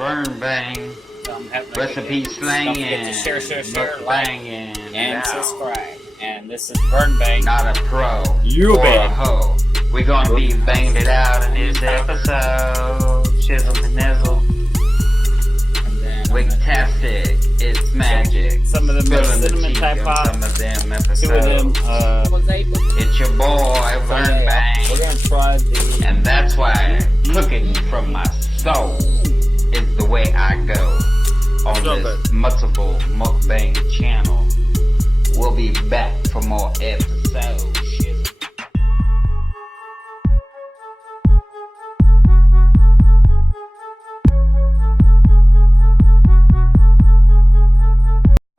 Vernbang, recipe slang, don't forget to share, like, and subscribe. And this is Vernbang. Not a pro, You or bet. a hoe. We gonna be banging it out in this episode. Chisel and nizzle. Wicktastic, it's magic. Some of them are Spilling the cinnamon tea type on pop. some of them episodes. Two of them, It's your boy, Vernbang. we're gonna try the. And that's why cooking from my soul is the way I go on this multiple mukbang channel. We'll be back for more episodes.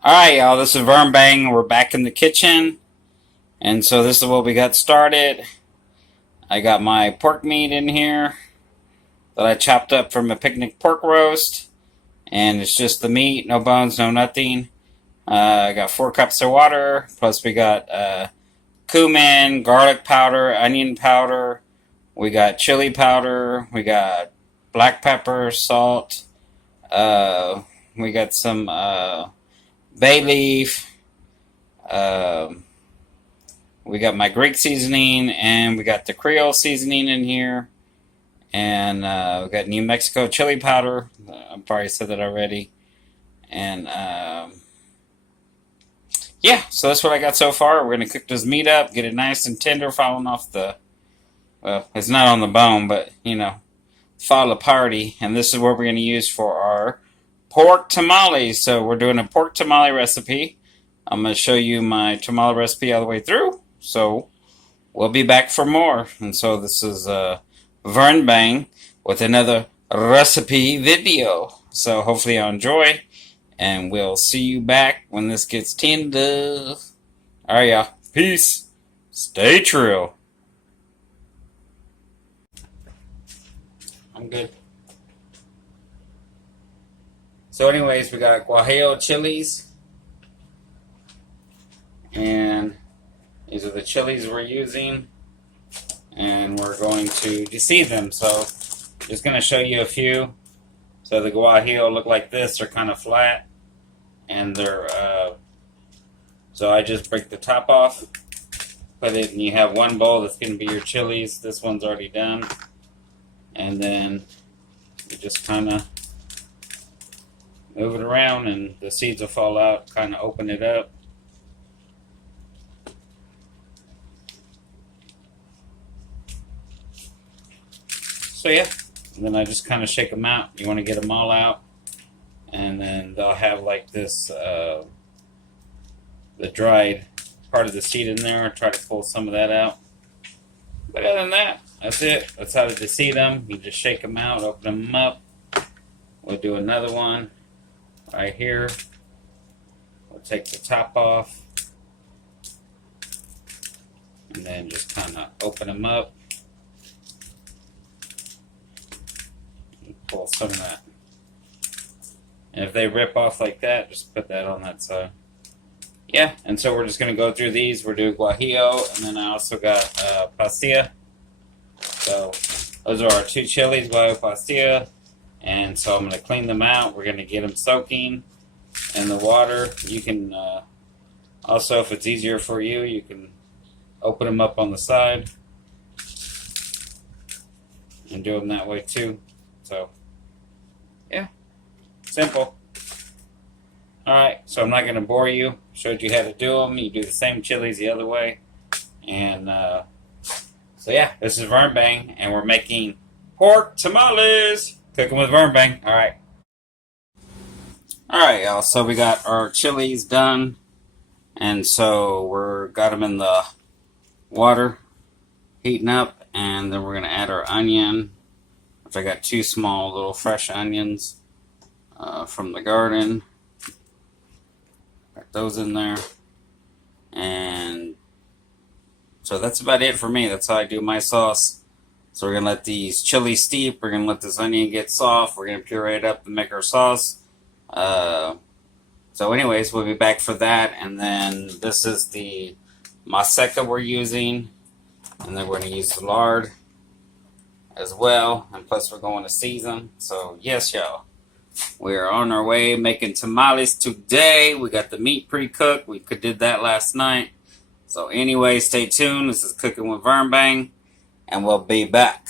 Alright, y'all, this is Vernbang. We're back in the kitchen. And so this is what we got started. I got my pork meat in here that I chopped up from a picnic pork roast. And it's just the meat, no bones, no nothing. I got 4 cups of water. Plus we got cumin, garlic powder, onion powder. We got chili powder. We got black pepper, salt. We got some bay leaf. We got my Greek seasoning, and we got the Creole seasoning in here, and we got New Mexico chili powder. I probably said that already. And yeah, so that's what I got so far. We're gonna cook this meat up, get it nice and tender, falling off the. Well, it's not on the bone, but you know, fall aparty. And this is what we're gonna use for our pork tamales. So we're doing a pork tamale recipe. I'm going to show you my tamale recipe all the way through. So we'll be back for more. And so this is Vernbang with another recipe video. So hopefully you'll enjoy. And we'll see you back when this gets tender. Alright, y'all. Peace. Stay true. I'm good. So anyways, we got guajillo chilies, and these are the chilies we're using, and we're going to deseed them. So just going to show you a few. So the guajillo look like this. They're kind of flat, and they're so I just break the top off, put it, and you have one bowl that's going to be your chilies. This one's already done, and then you just kind of move it around and the seeds will fall out, kind of open it up. So yeah, and then I just kind of shake them out. You want to get them all out, and then they'll have like this, the dried part of the seed in there. Try to pull some of that out. But other than that, that's it. That's how to deseed them. You just shake them out, open them up. We'll do another one. Right here, we'll take the top off, and then just kind of open them up, and pull some of that. And if they rip off like that, just put that on that side. Yeah, and so we're just going to go through these. We're doing guajillo, and then I also got pastilla. So those are our 2 chilies, guajillo pastilla. And so I'm going to clean them out. We're going to get them soaking in the water. You can also, if it's easier for you, you can open them up on the side and do them that way too. So, yeah, simple. Alright, so I'm not going to bore you. Showed you how to do them. You do the same chilies the other way. And so, yeah, this is Vernbang, and we're making pork tamales. Cooking with Vernbang. Alright. Alright, y'all. So we got our chilies done. And so we're got them in the water heating up. And then we're going to add our onion. Which I got 2 small little fresh onions from the garden. Got those in there. And so that's about it for me. That's how I do my sauce. So we're going to let these chilies steep. We're going to let this onion get soft. We're going to puree it up and make our sauce. So anyways, we'll be back for that. And then this is the maseca we're using. And then we're going to use the lard as well. And plus we're going to season. So yes, y'all. We are on our way making tamales today. We got the meat pre-cooked. We did that last night. So anyway, stay tuned. This is Cooking with Vernbang. And we'll be back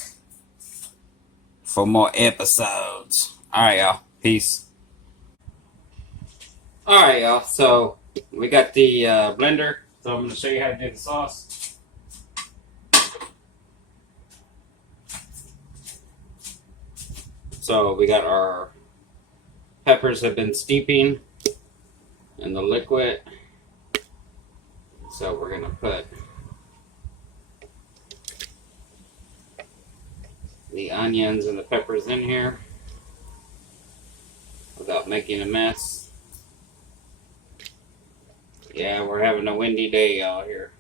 for more episodes. Alright, y'all. Peace. Alright, y'all. So we got the blender. So I'm going to show you how to do the sauce. So we got our peppers have been steeping in the liquid. So we're going to put the onions and the peppers in here without making a mess. Yeah, we're having a windy day, y'all, here.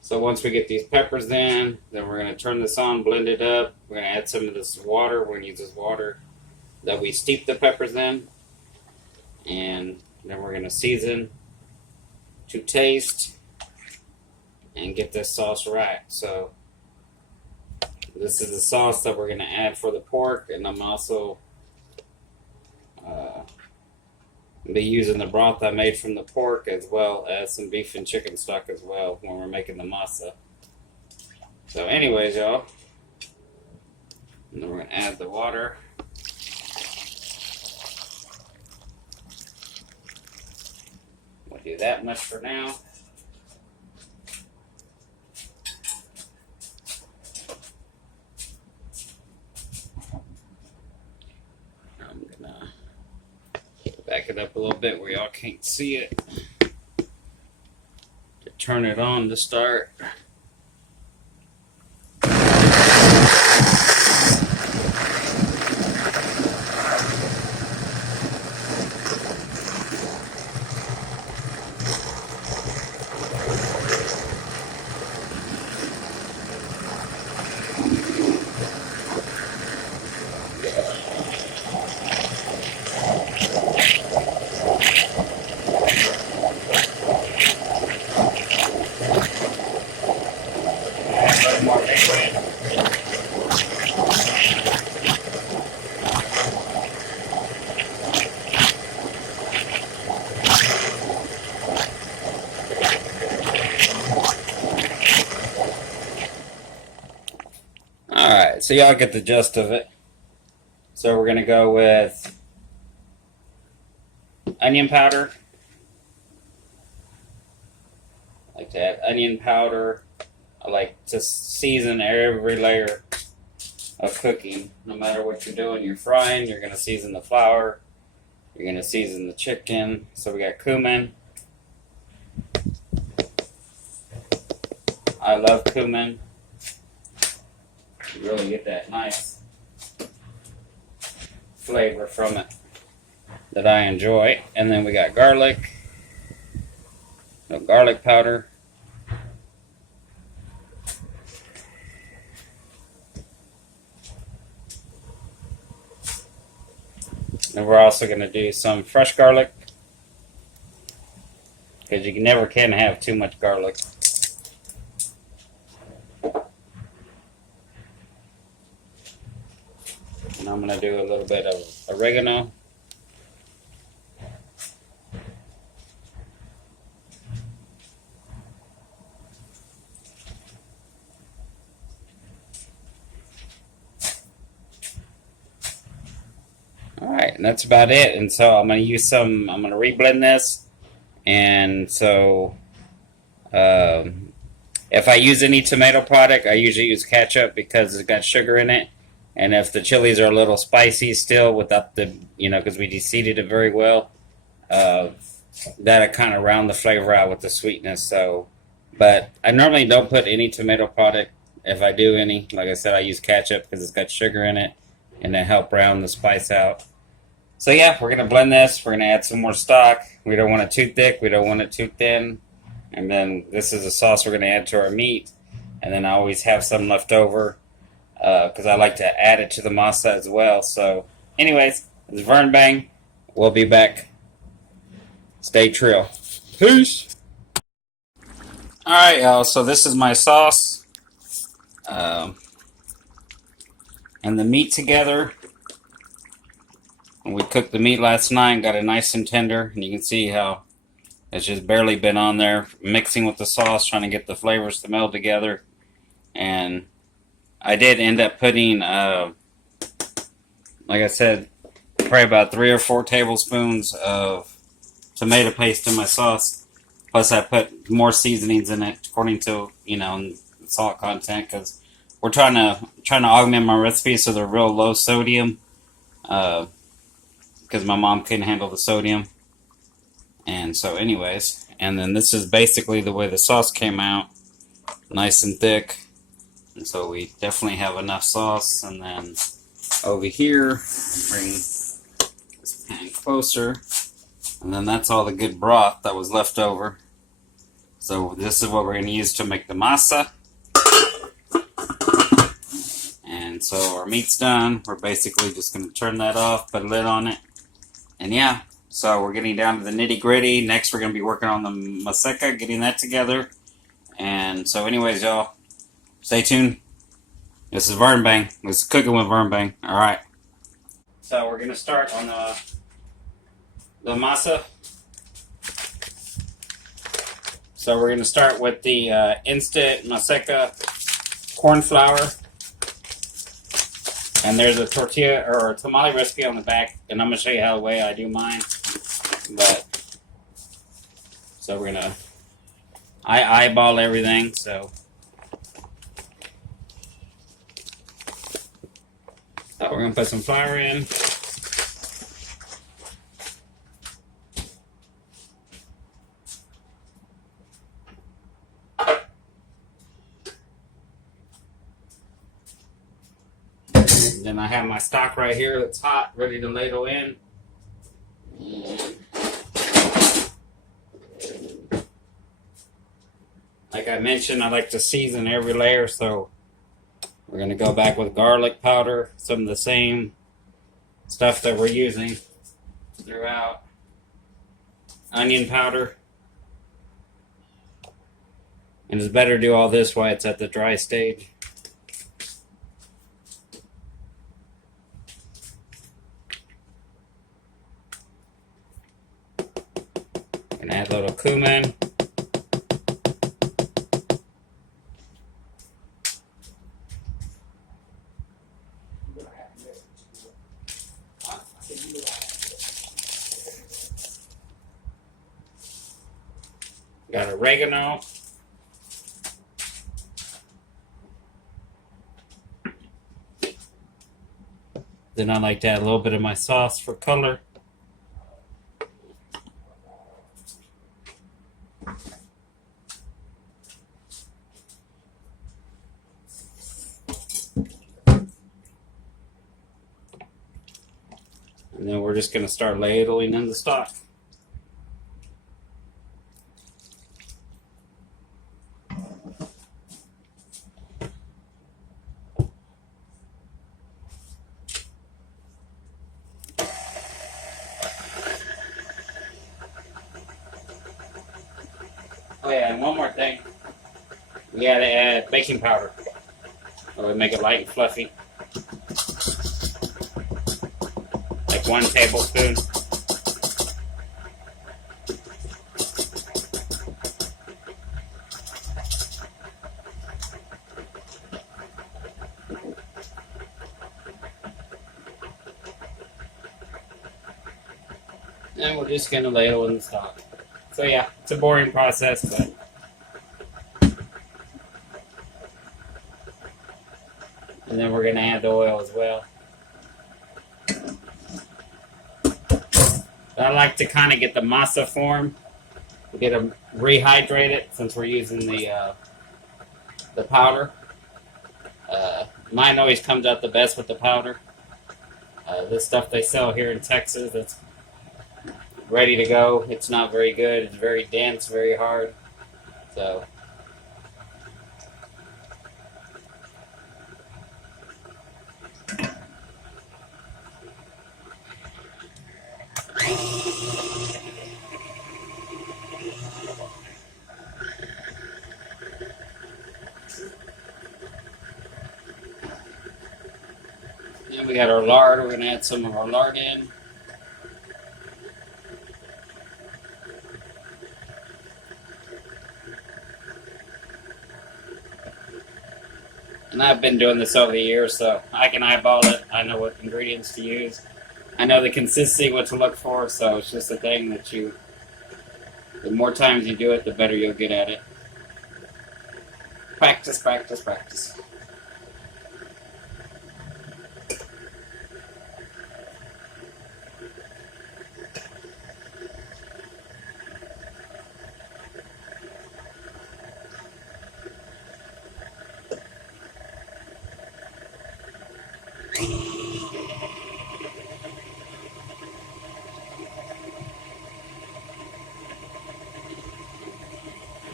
So once we get these peppers in, then we're going to turn this on, blend it up. We're going to add some of this water. We're going to use this water that we steep the peppers in. And then we're going to season to taste and get this sauce right. So this is the sauce that we're going to add for the pork. And I'm also be using the broth I made from the pork, as well as some beef and chicken stock as well when we're making the masa. So anyways, y'all, and then we're going to add the water. We'll do that much for now. Back it up a little bit where y'all can't see it. To turn it on to start. Alright, so y'all get the gist of it. So we're going to go with onion powder. I like to add onion powder. I like to season every layer of cooking. No matter what you're doing, you're frying, you're going to season the flour. You're going to season the chicken. So we got cumin. I love cumin. You really get that nice flavor from it that I enjoy. And then we got garlic. No garlic powder. And we're also going to do some fresh garlic, because you never can have too much garlic. And I'm going to do a little bit of oregano. Alright, and that's about it. And so I'm going to use I'm going to reblend this. And so, if I use any tomato product, I usually use ketchup because it's got sugar in it. And if the chilies are a little spicy still without the, because we de-seeded it very well, that'll kind of round the flavor out with the sweetness. So, but I normally don't put any tomato product. If I do any, like I said, I use ketchup because it's got sugar in it, and it help round the spice out. So yeah, we're going to blend this. We're going to add some more stock. We don't want it too thick. We don't want it too thin. And then this is a sauce we're going to add to our meat. And then I always have some left over because I like to add it to the masa as well. So anyways, this is Vernbang. We'll be back. Stay trill. Peace. Alright, y'all. So this is my sauce. and the meat together. And we cooked the meat last night and got it nice and tender. And you can see how it's just barely been on there, mixing with the sauce, trying to get the flavors to meld together. And I did end up putting, like I said, probably about 3 or 4 tablespoons of tomato paste in my sauce. Plus, I put more seasonings in it according to, you know, salt content, because we're trying to augment my recipes so they're real low sodium. Because my mom couldn't handle the sodium. And so anyways, and then this is basically the way the sauce came out. Nice and thick. And so we definitely have enough sauce. And then over here, bring this pan closer. And then that's all the good broth that was left over. So this is what we're going to use to make the masa. And so our meat's done. We're basically just going to turn that off, put a lid on it. And yeah, so we're getting down to the nitty gritty. Next, we're going to be working on the maseca, getting that together. And so anyways, y'all, stay tuned. This is Vernbang. This is Cooking with Vernbang. All right. So we're going to start on the masa. So we're going to start with the instant maseca corn flour. And there's a tortilla or a tamale recipe on the back, and I'm going to show you how the way I do mine. But, so we're going to, I eyeball everything, so. So we're going to put some flour in. Then I have my stock right here that's hot, ready to ladle in. Like I mentioned, I like to season every layer, so we're going to go back with garlic powder, some of the same stuff that we're using throughout. Onion powder. And it's better to do all this while it's at the dry stage. And add a little cumin. Got oregano. Then I like to add a little bit of my sauce for color. And then we're just going to start ladling in the stock. Oh yeah, and one more thing. We gotta add baking powder. That would make it light and fluffy. Like 1 tablespoon. And we're just gonna ladle in the stock. So yeah, it's a boring process, but and then we're gonna add the oil as well. But I like to kind of get the masa form, get them rehydrated since we're using the powder. Mine always comes out the best with the powder. This stuff they sell here in Texas, it's ready to go. It's not very good. It's very dense, very hard. So Then we got our lard. We're going to add some of our lard in. And I've been doing this over the years, so I can eyeball it. I know what ingredients to use. I know the consistency, what to look for, so it's just a thing that the more times you do it, the better you'll get at it. Practice, practice, practice.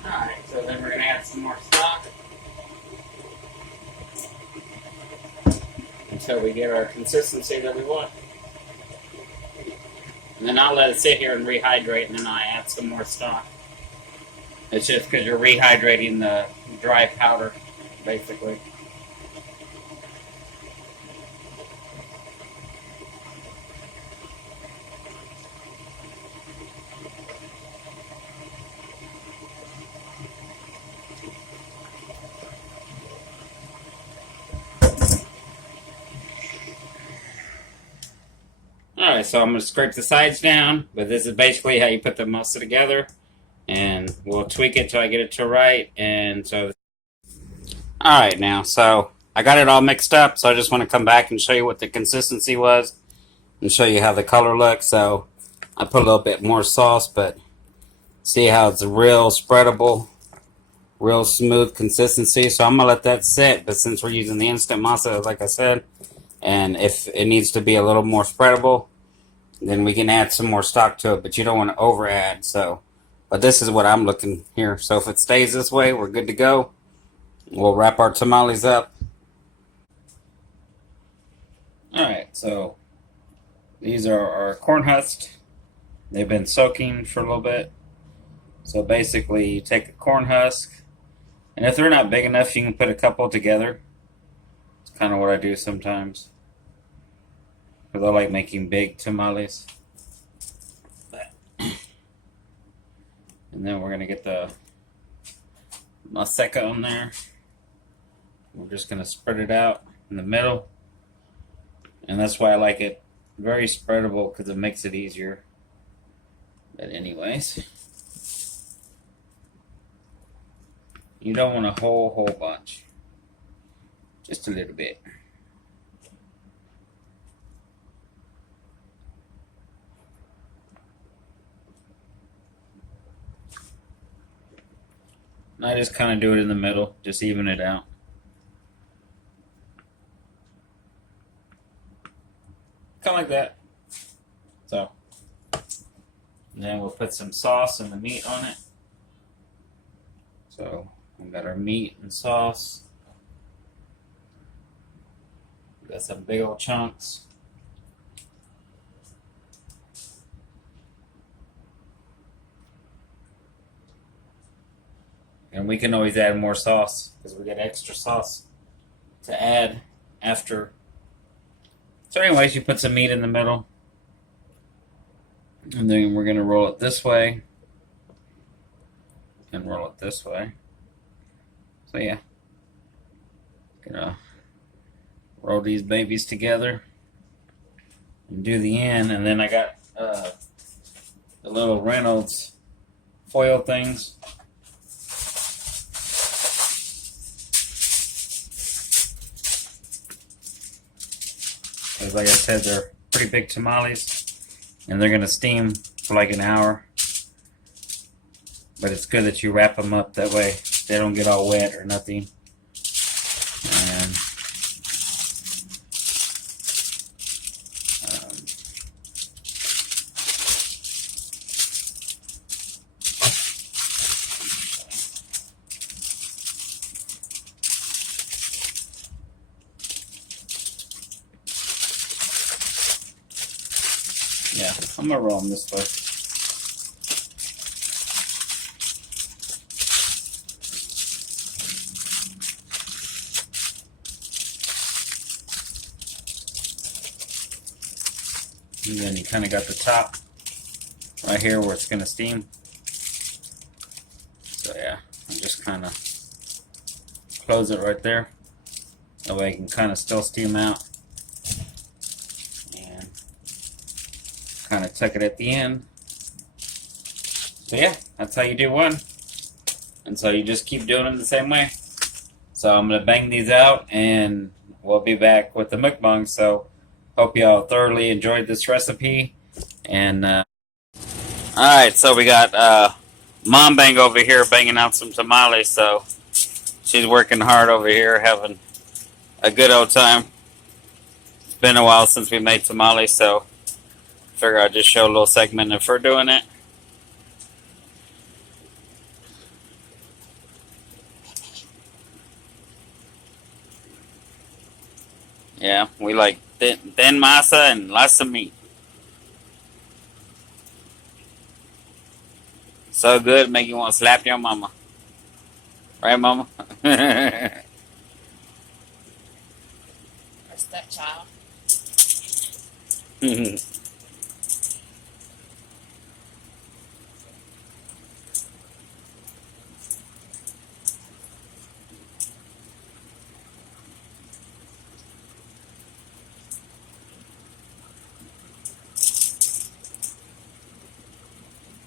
Alright, so then we're going to add some more stock until we get our consistency that we want. And then I'll let it sit here and rehydrate, and then I'll add some more stock. It's just because you're rehydrating the dry powder, basically. Alright, so I'm going to scrape the sides down, but this is basically how you put the mustard together, and we'll tweak it till I get it to right, and so... Alright now, so I got it all mixed up, so I just want to come back and show you what the consistency was, and show you how the color looks. So I put a little bit more sauce, but see how it's real spreadable, real smooth consistency. So I'm going to let that sit, but since we're using the instant masa, like I said, and if it needs to be a little more spreadable, then we can add some more stock to it, but you don't want to over add. So, but this is what I'm looking here. So if it stays this way, we're good to go. We'll wrap our tamales up. Alright, so these are our corn husks. They've been soaking for a little bit. So basically you take a corn husk, and if they're not big enough, you can put a couple together. It's kind of what I do sometimes, because I like making big tamales. And then we're going to get the maseca on there. We're just going to spread it out in the middle. And that's why I like it very spreadable, because it makes it easier. But anyways, you don't want a whole bunch. Just a little bit. And I just kind of do it in the middle, just even it out. Kind of like that. So, then we'll put some sauce and the meat on it. So, we've got our meat and sauce. We've got some big old chunks. And we can always add more sauce, because we get extra sauce to add after. So anyways, you put some meat in the middle. And then we're going to roll it this way. And roll it this way. So yeah. Gonna roll these babies together. And do the end. And then I got the little Reynolds foil things. Because like I said, they're pretty big tamales, and they're going to steam for like an hour. But it's good that you wrap them up, that way they don't get all wet or nothing. And yeah, I'm going to roll them this way. And then you kind of got the top right here where it's going to steam. So yeah, I'm just kind of close it right there. That way I can kind of still steam out. And kind of tuck it at the end. So yeah, that's how you do one. And so you just keep doing them the same way. So I'm going to bang these out and we'll be back with the mukbang. So hope y'all thoroughly enjoyed this recipe. And alright, so we got Mom Bang over here banging out some tamales. So she's working hard over here, having a good old time. It's been a while since we made tamales, so I figure I'll just show a little segment of her doing it. Yeah, we like thin masa and lots of meat. So good, make you want to slap your mama. Right, mama? That's that child.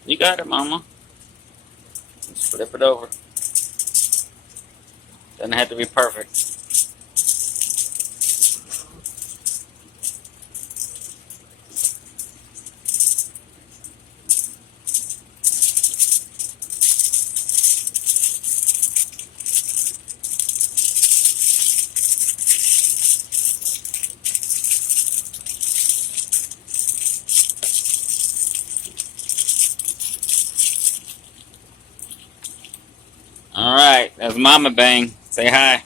You got it, mama. Just flip it over. Doesn't have to be perfect. Alright, that's Mama Bang. Say hi.